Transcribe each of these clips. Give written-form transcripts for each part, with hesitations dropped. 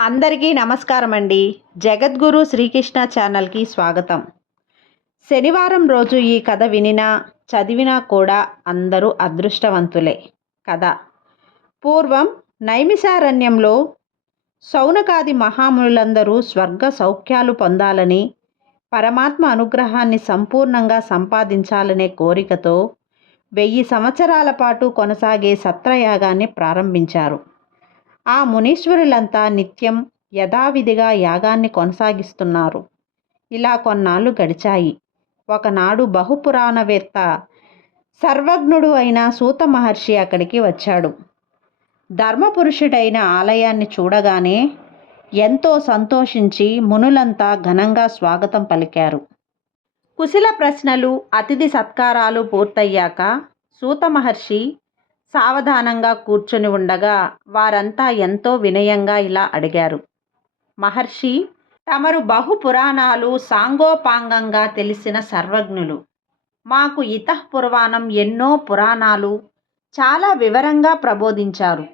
అందరికీ నమస్కారం అండి. జగద్గురు శ్రీకృష్ణ ఛానల్కి స్వాగతం. శనివారం రోజు ఈ కథ వినినా చదివినా కూడా అందరూ అదృష్టవంతులే కదా. పూర్వం నైమిషారణ్యంలో శౌనకాది మహామునులందరూ స్వర్గ సౌఖ్యాలు పొందాలని, పరమాత్మ అనుగ్రహాన్ని సంపూర్ణంగా సంపాదించాలనే కోరికతో 1000 సంవత్సరాల పాటు కొనసాగే సత్రయాగాన్ని ప్రారంభించారు. ఆ మునీశ్వరులంతా నిత్యం యథావిధిగా యాగాన్ని కొనసాగిస్తున్నారు. ఇలా కొన్నాళ్ళు గడిచాయి. ఒకనాడు బహుపురాణవేత్త సర్వజ్ఞుడు అయిన సూత మహర్షి అక్కడికి వచ్చాడు. ధర్మపురుషుడైన ఆలయాన్ని చూడగానే ఎంతో సంతోషించి మునులంతా ఘనంగా స్వాగతం పలికారు. కుశల ప్రశ్నలు, అతిథి సత్కారాలు పూర్తయ్యాక సూత మహర్షి సావధానంగా కూర్చొని ఉండగా వారంతా ఎంతో వినయంగా ఇలా అడిగారు. మహర్షి, తమరు బహుపురాణాలు సాంగోపాంగంగా తెలిసిన సర్వజ్ఞులు. మాకు ఇతఃపురాణం ఎన్నో పురాణాలు చాలా వివరంగా ప్రబోధించారు.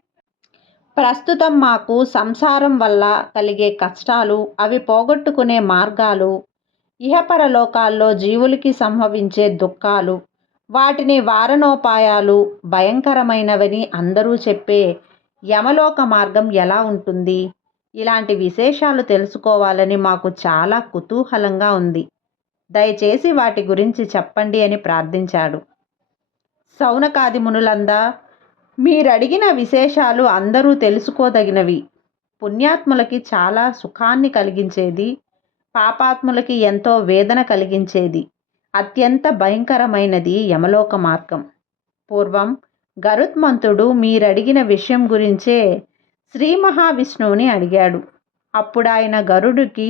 ప్రస్తుతం మాకు సంసారం వల్ల కలిగే కష్టాలు, అవి పోగొట్టుకునే మార్గాలు, ఇహపరలోకాల్లో జీవులకి సంభవించే దుఃఖాలు, వాటిని వారణోపాయాలు, భయంకరమైనవని అందరూ చెప్పే యమలోక మార్గం ఎలా ఉంటుంది, ఇలాంటి విశేషాలు తెలుసుకోవాలని మాకు చాలా కుతూహలంగా ఉంది. దయచేసి వాటి గురించి చెప్పండి అని ప్రార్థించాడు. శౌనకాది మునులందా, మీరడిగిన విశేషాలు అందరూ తెలుసుకోదగినవి. పుణ్యాత్ములకి చాలా సుఖాన్ని కలిగించేది, పాపాత్ములకి ఎంతో వేదన కలిగించేది, అత్యంత భయంకరమైనది యమలోక మార్గం. పూర్వం గరుత్మంతుడు మీరడిగిన విషయం గురించే శ్రీ మహావిష్ణువుని అడిగాడు. అప్పుడాయన గరుడుకి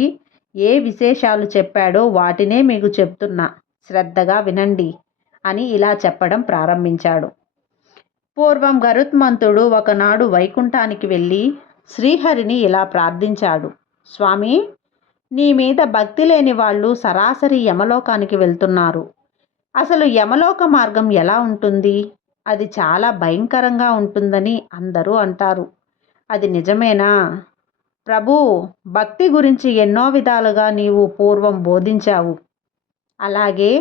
ఏ విశేషాలు చెప్పాడో వాటినే మీకు చెప్తున్నా, శ్రద్ధగా వినండి అని ఇలా చెప్పడం ప్రారంభించాడు. పూర్వం గరుత్మంతుడు ఒకనాడు వైకుంఠానికి వెళ్ళి శ్రీహరిని ఇలా ప్రార్థించాడు. స్వామి, నీ మీద భక్తి లేని వాళ్ళు సరాసరి యమలోకానికి వెళ్తున్నారు. అసలు యమలోక మార్గం ఎలా ఉంటుంది? అది చాలా భయంకరంగా ఉంటుందని అందరూ అంటారు. అది నిజమేనా? ప్రభు, భక్తి గురించి ఎన్నో విధాలుగా నీవు పూర్వం బోధించావు. అలాగే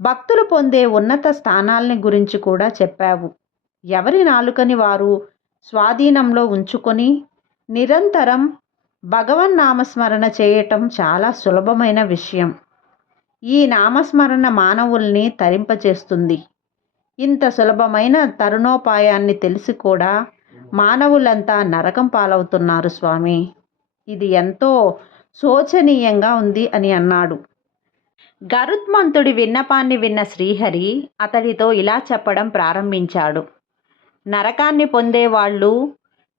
భక్తులు పొందే ఉన్నత స్థానాల్ని గురించి కూడా చెప్పావు. ఎవరి నాలుకని వారు స్వాధీనంలో ఉంచుకొని నిరంతరం భగవన్నామస్మరణ చేయటం చాలా సులభమైన విషయం. ఈ నామస్మరణ మానవుల్ని తరింపచేస్తుంది. ఇంత సులభమైన తరుణోపాయాన్ని తెలిసి కూడా మానవులంతా నరకం పాలవుతున్నారు స్వామి. ఇది ఎంతో శోచనీయంగా ఉంది అని అన్నాడు. గరుత్మంతుడి విన్నపాన్ని విన్న శ్రీహరి అతడితో ఇలా చెప్పడం ప్రారంభించాడు. నరకాన్ని పొందేవాళ్ళు,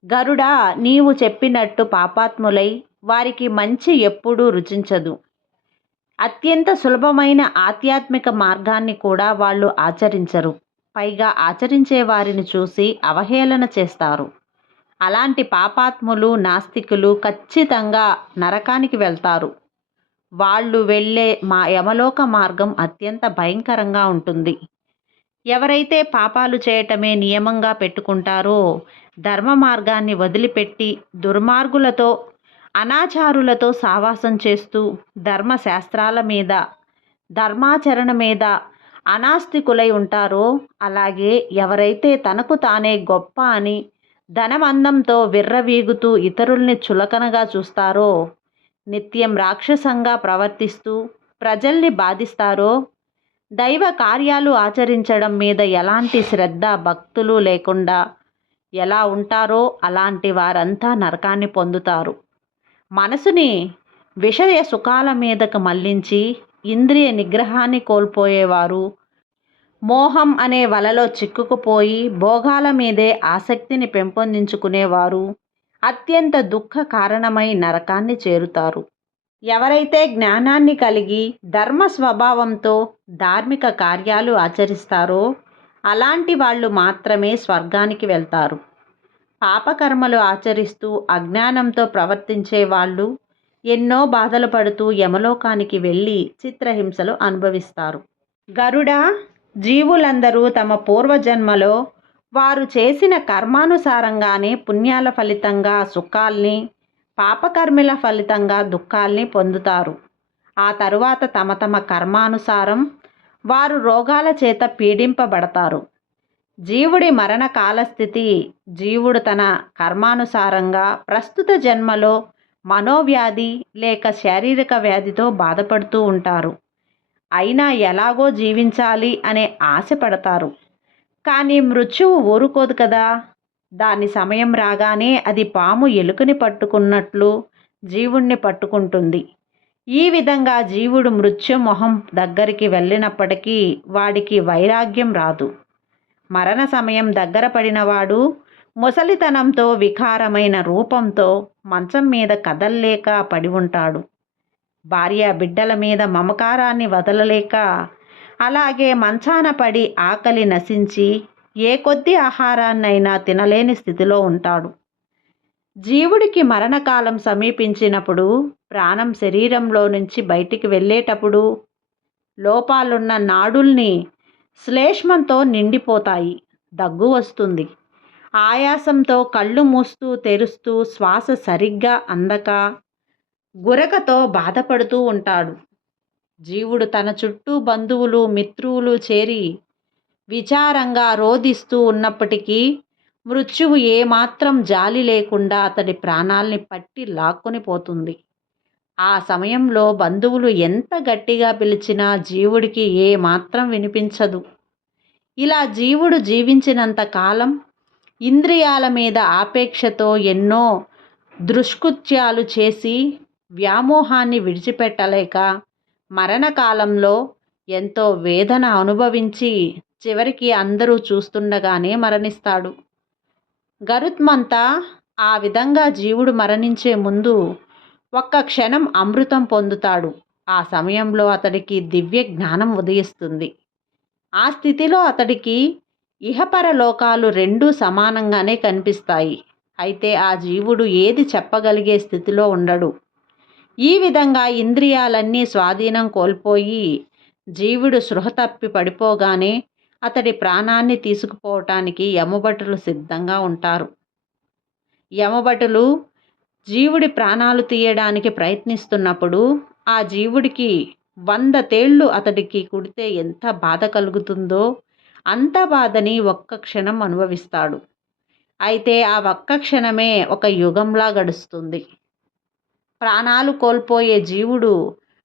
గరుడా, నీవు చెప్పినట్టు పాపాత్ములై వారికి మంచి ఎప్పుడూ రుచించదు. అత్యంత సులభమైన ఆధ్యాత్మిక మార్గాన్ని కూడా వాళ్ళు ఆచరించరు. పైగా ఆచరించే వారిని చూసి అవహేళన చేస్తారు. అలాంటి పాపాత్ములు, నాస్తికులు ఖచ్చితంగా నరకానికి వెళ్తారు. వాళ్ళు వెళ్ళే యమలోక మార్గం అత్యంత భయంకరంగా ఉంటుంది. ఎవరైతే పాపాలు చేయటమే నియమంగా పెట్టుకుంటారో, ధర్మ మార్గాన్ని వదిలిపెట్టి దుర్మార్గులతో, అనాచారులతో సావాసం చేస్తూ ధర్మశాస్త్రాల మీద, ధర్మాచరణ మీద అనాస్తికులై ఉంటారో, అలాగే ఎవరైతే తనకు తానే గొప్ప అని ధనమందంతో విర్రవీగుతూ ఇతరుల్ని చులకనగా చూస్తారో, నిత్యం రాక్షసంగా ప్రవర్తిస్తూ ప్రజల్ని బాధిస్తారో, దైవ కార్యాలు ఆచరించడం మీద ఎలాంటి శ్రద్ధ, భక్తులు లేకుండా ఎలా ఉంటారో అలాంటి వారంతా నరకాన్ని పొందుతారు. మనసుని విషయ సుఖాల మీదకు మళ్లించి ఇంద్రియ నిగ్రహాన్ని కోల్పోయేవారు, మోహం అనే వలలో చిక్కుకుపోయి భోగాల మీదే ఆసక్తిని పెంపొందించుకునేవారు అత్యంత దుఃఖ కారణమై నరకాన్ని చేరుతారు. ఎవరైతే జ్ఞానాన్ని కలిగి ధర్మ స్వభావంతో ధార్మిక కార్యాలు ఆచరిస్తారో అలాంటి వాళ్ళు మాత్రమే స్వర్గానికి వెళ్తారు. పాపకర్మలు ఆచరిస్తూ అజ్ఞానంతో ప్రవర్తించే వాళ్ళు ఎన్నో బాధలు పడుతూ యమలోకానికి వెళ్ళి చిత్రహింసలు అనుభవిస్తారు. గరుడా, జీవులందరూ తమ పూర్వజన్మలో వారు చేసిన కర్మానుసారంగానే పుణ్యాల ఫలితంగా సుఖాల్ని, పాపకర్మల ఫలితంగా దుఃఖాల్ని పొందుతారు. ఆ తరువాత తమ తమ కర్మానుసారం వారు రోగాల చేత పీడింపబడతారు. జీవుడి మరణ కాలస్థితి జీవుడు తన కర్మానుసారంగా ప్రస్తుత జన్మలో మనోవ్యాధి లేక శారీరక వ్యాధితో బాధపడుతూ ఉంటారు. అయినా ఎలాగో జీవించాలి అనే ఆశ పడతారు. కానీ మృత్యువు ఊరుకోదు కదా. దాని సమయం రాగానే అది పాము ఎలుకని పట్టుకున్నట్లు జీవుణ్ణి పట్టుకుంటుంది. ఈ విధంగా జీవుడు మృత్యుమొహం దగ్గరికి వెళ్ళినప్పటికీ వాడికి వైరాగ్యం రాదు. మరణ సమయం దగ్గర పడినవాడు ముసలితనంతో వికారమైన రూపంతో మంచం మీద కదల్లేక పడి ఉంటాడు. భార్య బిడ్డల మీద మమకారాన్ని వదలలేక అలాగే మంచాన పడి ఆకలి నశించి ఏ కొద్ది ఆహారాన్నైనా తినలేని స్థితిలో ఉంటాడు. జీవుడికి మరణకాలం సమీపించినప్పుడు ప్రాణం శరీరంలో నుంచి బయటికి వెళ్ళేటప్పుడు లోపాలున్న నాడుల్ని శ్లేష్మంతో నిండిపోతాయి. దగ్గు వస్తుంది. ఆయాసంతో కళ్ళు మూస్తూ తెరుస్తూ శ్వాస సరిగ్గా అందక గురకతో బాధపడుతూ ఉంటాడు. జీవుడు తన చుట్టూ బంధువులు మిత్రువులు చేరి విచారంగా రోదిస్తూ ఉన్నప్పటికీ మృత్యువు ఏమాత్రం జాలి లేకుండా అతడి ప్రాణాల్ని పట్టి లాక్కొని పోతుంది. ఆ సమయంలో బంధువులు ఎంత గట్టిగా పిలిచినా జీవుడికి ఏమాత్రం వినిపించదు. ఇలా జీవుడు జీవించినంత కాలం ఇంద్రియాల మీద ఆపేక్షతో ఎన్నో దుష్కృత్యాలు చేసి వ్యామోహాన్ని విడిచిపెట్టలేక మరణకాలంలో ఎంతో వేదన అనుభవించి చివరికి అందరూ చూస్తుండగానే మరణిస్తాడు. గరుత్మంతా ఆ విధంగా జీవుడు మరణించే ముందు ఒక్క క్షణం అమృతం పొందుతాడు. ఆ సమయంలో అతడికి దివ్య జ్ఞానం ఉదయిస్తుంది. ఆ స్థితిలో అతడికి ఇహపర లోకాలు రెండూ సమానంగానే కనిపిస్తాయి. అయితే ఆ జీవుడు ఏది చెప్పగలిగే స్థితిలో ఉండడు. ఈ విధంగా ఇంద్రియాలన్నీ స్వాధీనం కోల్పోయి జీవుడు స్పృహ తప్పి పడిపోగానే అతడి ప్రాణాన్ని తీసుకుపోవటానికి యమభటులు సిద్ధంగా ఉంటారు. యమభటులు జీవుడి ప్రాణాలు తీయడానికి ప్రయత్నిస్తున్నప్పుడు ఆ జీవుడికి 100 తేళ్లు అతడికి కుడితే ఎంత బాధ కలుగుతుందో అంత బాధని ఒక్క క్షణం అనుభవిస్తాడు. అయితే ఆ ఒక్క క్షణమే ఒక యుగంలా గడుస్తుంది. ప్రాణాలు కోల్పోయే జీవుడు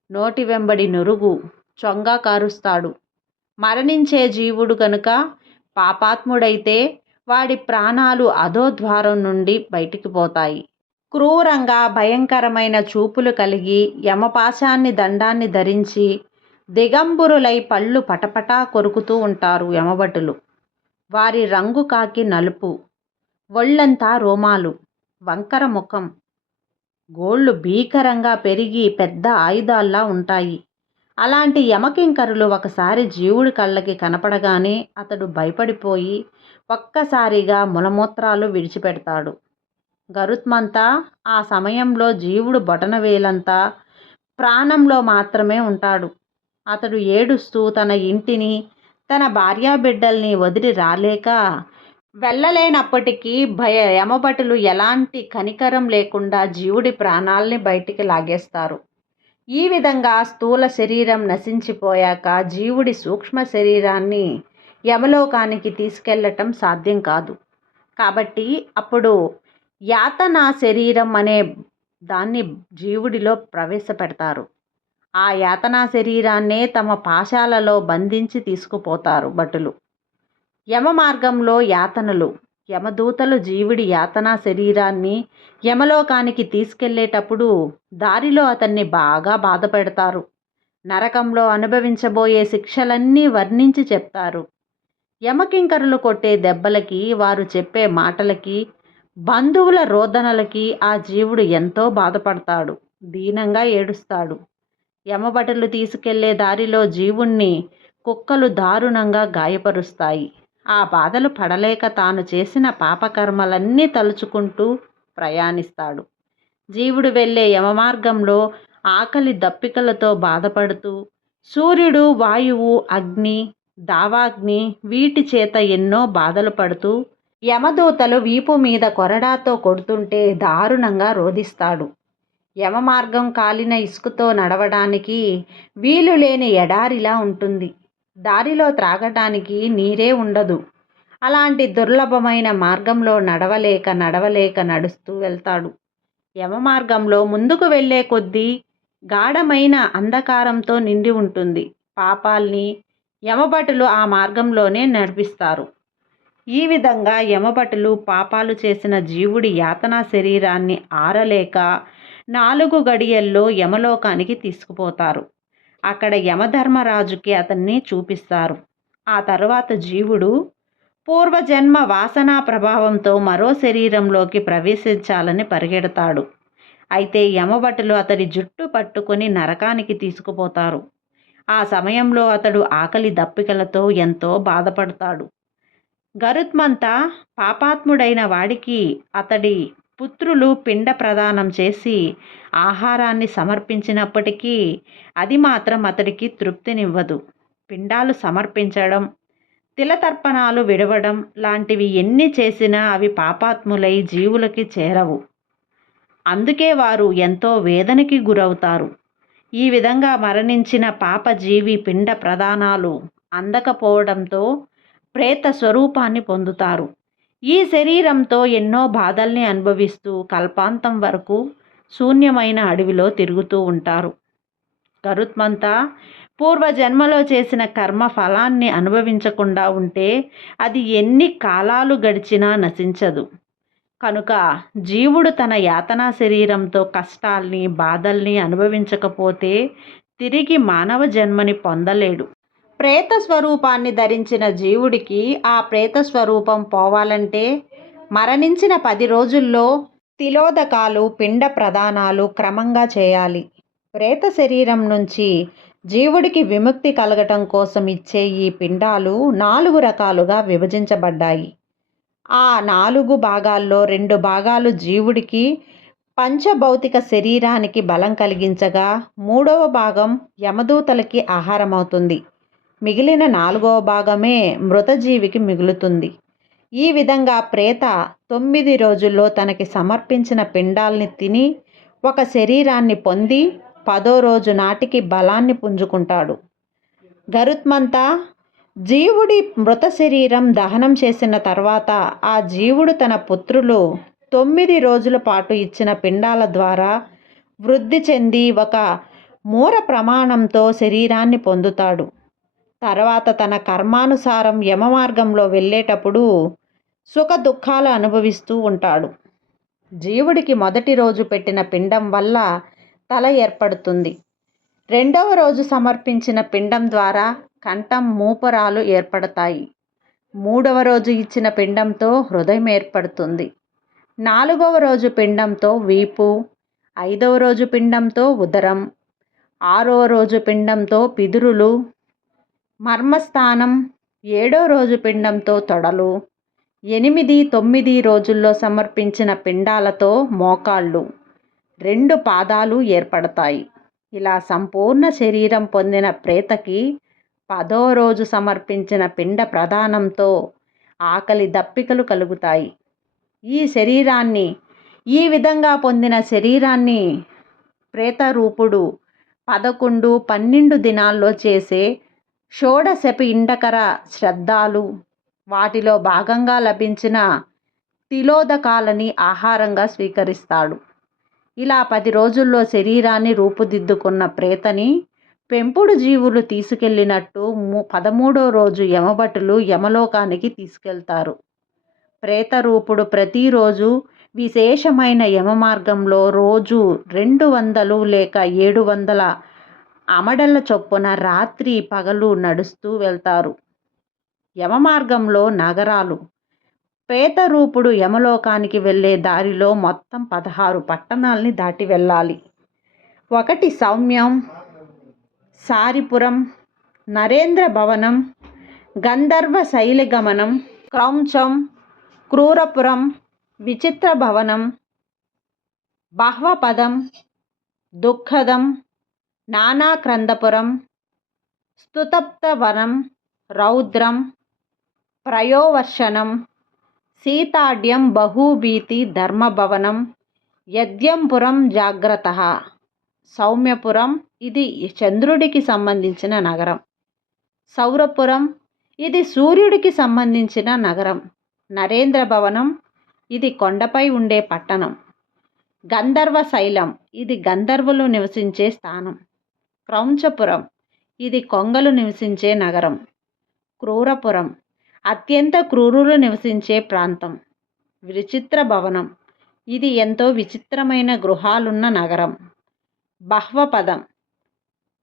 నోటి వెంబడి నురుగు చొంగా కారుస్తాడు. మరణించే జీవుడు కనుక పాపాత్ముడైతే వాడి ప్రాణాలు అధోద్వారం నుండి బయటికి పోతాయి. క్రూరంగా భయంకరమైన చూపులు కలిగి యమపాశాన్ని దండాన్ని ధరించి దిగంబరులై పళ్ళు పటపటా కొరుకుతూ ఉంటారు యమభటులు. వారి రంగు కాకి నలుపు, ఒళ్ళంతా రోమాలు, వంకర ముఖం, గోళ్ళు భీకరంగా పెరిగి పెద్ద ఆయుధాల్లా ఉంటాయి. అలాంటి యమకింకరులు ఒకసారి జీవుడి కళ్ళకి కనపడగానే అతడు భయపడిపోయి ఒక్కసారిగా మలమూత్రాలు విడిచిపెడతాడు. గరుత్మంతా ఆ సమయంలో జీవుడు బొటనవేలంతా ప్రాణంలో మాత్రమే ఉంటాడు. అతడు ఏడుస్తూ తన ఇంటిని తన భార్యాబిడ్డల్ని వదిలి రాలేక వెళ్ళలేనప్పటికీ యమభటులు ఎలాంటి కనికరం లేకుండా జీవుడి ప్రాణాల్ని బయటికి లాగేస్తారు. ఈ విధంగా స్థూల శరీరం నశించిపోయాక జీవుడి సూక్ష్మ శరీరాన్ని యమలోకానికి తీసుకెళ్లటం సాధ్యం కాదు. కాబట్టి అప్పుడు యాతనా శరీరం అనే దాన్ని జీవుడిలో ప్రవేశపెడతారు. ఆ యాతనా శరీరాన్నే తమ పాశాలలో బంధించి తీసుకుపోతారు భటులు. యమ మార్గంలో యాతనలు. యమదూతలు జీవుడి యాతనా శరీరాన్ని యమలోకానికి తీసుకెళ్లేటప్పుడు దారిలో అతన్ని బాగా బాధ పెడతారు. నరకంలో అనుభవించబోయే శిక్షలన్నీ వర్ణించి చెప్తారు. యమకింకరులు కొట్టే దెబ్బలకి, వారు చెప్పే మాటలకి, బంధువుల రోదనలకి ఆ జీవుడు ఎంతో బాధపడతాడు. దీనంగా ఏడుస్తాడు. యమభటులు తీసుకెళ్లే దారిలో జీవుణ్ణి కుక్కలు దారుణంగా గాయపరుస్తాయి. ఆ బాధలు పడలేక తాను చేసిన పాపకర్మలన్నీ తలుచుకుంటూ ప్రయాణిస్తాడు. జీవుడు వెళ్ళే యమమార్గంలో ఆకలి దప్పికలతో బాధపడుతూ సూర్యుడు, వాయువు, అగ్ని, దావాగ్ని వీటి చేత ఎన్నో బాధలు పడుతూ యమదూతలు వీపు మీద కొరడాతో కొడుతుంటే దారుణంగా రోదిస్తాడు. యమమార్గం కాలిన ఇసుకతో నడవడానికి వీలు లేని ఎడారిలా ఉంటుంది. దారిలో త్రాగటానికి నీరే ఉండదు. అలాంటి దుర్లభమైన మార్గంలో నడవలేక నడుస్తూ వెళ్తాడు. యమమార్గంలో ముందుకు వెళ్ళే కొద్దీ గాఢమైన అంధకారంతో నిండి ఉంటుంది. పాపాల్ని యమభటులు ఆ మార్గంలోనే నడిపిస్తారు. ఈ విధంగా యమభటులు పాపాలు చేసిన జీవుడి యాతనా శరీరాన్ని ఆరలేక 4 గడియల్లో యమలోకానికి తీసుకుపోతారు. అక్కడ యమధర్మరాజుకి అతన్ని చూపిస్తారు. ఆ తరువాత జీవుడు పూర్వజన్మ వాసనా ప్రభావంతో మరో శరీరంలోకి ప్రవేశించాలని పరిగెడతాడు. అయితే యమభటులు అతడి జుట్టు పట్టుకొని నరకానికి తీసుకుపోతారు. ఆ సమయంలో అతడు ఆకలి దప్పికలతో ఎంతో బాధపడతాడు. గరుత్మంత పాపాత్ముడైన వాడికి అతడి పుత్రులు పిండ ప్రదానం చేసి ఆహారాన్ని సమర్పించినప్పటికీ అది మాత్రం అతడికి తృప్తినివ్వదు. పిండాలు సమర్పించడం, తిలతర్పణాలు విడవడం లాంటివి ఎన్ని చేసినా అవి పాపాత్ములై జీవులకి చేరవు. అందుకే వారు ఎంతో వేదనకి గురవుతారు. ఈ విధంగా మరణించిన పాపజీవి పిండ ప్రదానాలు అందకపోవడంతో ప్రేత స్వరూపాన్ని పొందుతారు. ఈ శరీరంతో ఎన్నో బాధల్ని అనుభవిస్తూ కల్పాంతం వరకు శూన్యమైన అడవిలో తిరుగుతూ ఉంటారు. గరుత్మంత పూర్వజన్మలో చేసిన కర్మ ఫలాన్ని అనుభవించకుండా ఉంటే అది ఎన్ని కాలాలు గడిచినా నశించదు. కనుక జీవుడు తన యాతనా శరీరంతో కష్టాల్ని బాధల్ని అనుభవించకపోతే తిరిగి మానవ జన్మని పొందలేడు. ప్రేత స్వరూపాన్ని ధరించిన జీవుడికి ఆ ప్రేత స్వరూపం పోవాలంటే మరణించిన 10 రోజుల్లో తిలోదకాలు పిండ ప్రదానాలు క్రమంగా చేయాలి. ప్రేత శరీరం నుంచి జీవుడికి విముక్తి కలగటం కోసం ఇచ్చే ఈ పిండాలు 4 రకాలుగా విభజించబడ్డాయి. ఆ 4 భాగాల్లో 2 భాగాలు జీవుడికి పంచభౌతిక శరీరానికి బలం కలిగించగా 3వ భాగం యమదూతలకి ఆహారమవుతుంది. మిగిలిన 4వ భాగమే మృతజీవికి మిగులుతుంది. ఈ విధంగా ప్రేత 9 రోజుల్లో తనకి సమర్పించిన పిండాల్ని తిని ఒక శరీరాన్ని పొంది 10వ రోజు నాటికి బలాన్ని పుంజుకుంటాడు. గరుత్మంత జీవుడి మృత శరీరం దహనం చేసిన తర్వాత ఆ జీవుడు తన పుత్రులు 9 రోజుల పాటు ఇచ్చిన పిండాల ద్వారా వృద్ధి చెంది ఒక మూర ప్రమాణంతో శరీరాన్ని పొందుతాడు. తర్వాత తన కర్మానుసారం యమమార్గంలో వెళ్ళేటప్పుడు సుఖ దుఃఖాలు అనుభవిస్తూ ఉంటాడు. జీవుడికి మొదటి రోజు పెట్టిన పిండం వల్ల తల ఏర్పడుతుంది. 2వ రోజు సమర్పించిన పిండం ద్వారా కంఠం మూపురాలు ఏర్పడతాయి. 3వ రోజు ఇచ్చిన పిండంతో హృదయం ఏర్పడుతుంది. 4వ రోజు పిండంతో వీపు, 5వ రోజు పిండంతో ఉదరం, 6వ రోజు పిండంతో పిదురులు, మర్మస్థానం, 7వ రోజు పిండంతో తొడలు, 8, 9 రోజుల్లో సమర్పించిన పిండాలతో మోకాళ్ళు, 2 పాదాలు ఏర్పడతాయి. ఇలా సంపూర్ణ శరీరం పొందిన ప్రేతకి 10వ రోజు సమర్పించిన పిండ ప్రదానంతో ఆకలి దప్పికలు కలుగుతాయి. ఈ విధంగా పొందిన శరీరాన్ని ప్రేతరూపుడు 11, 12 దినాల్లో చేసే షోడశపిండకర శ్రాద్ధాలు, వాటిలో భాగంగా లభించిన తిలోదకాలని ఆహారంగా స్వీకరిస్తాడు. ఇలా 10 రోజుల్లో శరీరాన్ని రూపుదిద్దుకున్న ప్రేతని పెంపుడు జీవులు తీసుకెళ్ళినట్టు 13వ రోజు యమభటులు యమలోకానికి తీసుకెళ్తారు. ప్రేతరూపుడు ప్రతిరోజు విశేషమైన యమమార్గంలో రోజు 200 లేక 700 అమడల చొప్పున రాత్రి పగలు నడుస్తూ వెళ్తారు. యమమార్గంలో నగరాలు. ప్రేతరూపుడు యమలోకానికి వెళ్ళే దారిలో మొత్తం 16 పట్టణాల్ని దాటి వెళ్ళాలి. 1 సౌమ్యం, సారిపురం, నరేంద్ర భవనం, గంధర్వ శైలగమనం, క్రౌంచం, క్రూరపురం, విచిత్ర భవనం, బహ్వపదం, దుఃఖదం, నానాక్రందపురం, స్తుతప్తవనం, రౌద్రం, ప్రయోవర్షణం, సీతాడ్యం బహూభీతి ధర్మభవనం యద్యంపురం జాగ్రత్త. సౌమ్యపురం ఇది చంద్రుడికి సంబంధించిన నగరం. సౌరపురం ఇది సూర్యుడికి సంబంధించిన నగరం. నరేంద్ర భవనం ఇది కొండపై ఉండే పట్టణం. గంధర్వ శైలం ఇది గంధర్వులు నివసించే స్థానం. క్రౌంచపురం ఇది కొంగలు నివసించే నగరం. క్రూరపురం అత్యంత క్రూరులు నివసించే ప్రాంతం. విచిత్ర భవనం ఇది ఎంతో విచిత్రమైన గృహాలున్న నగరం. బహ్వపదం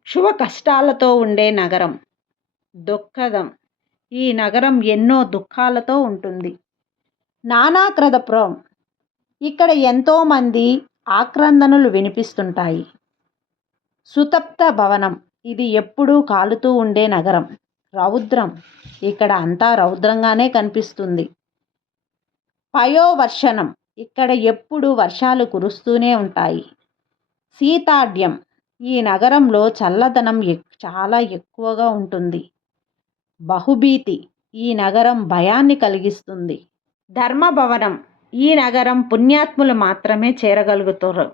శుభ కష్టాలతో ఉండే నగరం. దుఃఖదం ఈ నగరం ఎన్నో దుఃఖాలతో ఉంటుంది. నానాక్రదపురం ఇక్కడ ఎంతోమంది ఆక్రందనలు వినిపిస్తుంటాయి. సుతప్త భవనం ఇది ఎప్పుడూ కాలుతూ ఉండే నగరం. రౌద్రం ఇక్కడ అంతా రౌద్రంగానే కనిపిస్తుంది. పయోవర్షణం ఇక్కడ ఎప్పుడు వర్షాలు కురుస్తూనే ఉంటాయి. సీతాడ్యం ఈ నగరంలో చల్లదనం చాలా ఎక్కువగా ఉంటుంది. బహుభీతి ఈ నగరం భయాన్ని కలిగిస్తుంది. ధర్మభవనం ఈ నగరం పుణ్యాత్ములు మాత్రమే చేరగలుగుతారు.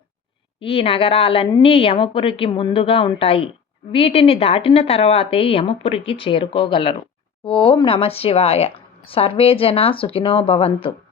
ఈ నగరాలన్నీ యమపురికి ముందుగా ఉంటాయి. వీటిని దాటిన తర్వాతే యమపురికి చేరుకోగలరు. ఓం నమః శివాయ. సర్వే జనా సుఖినో భవంతు.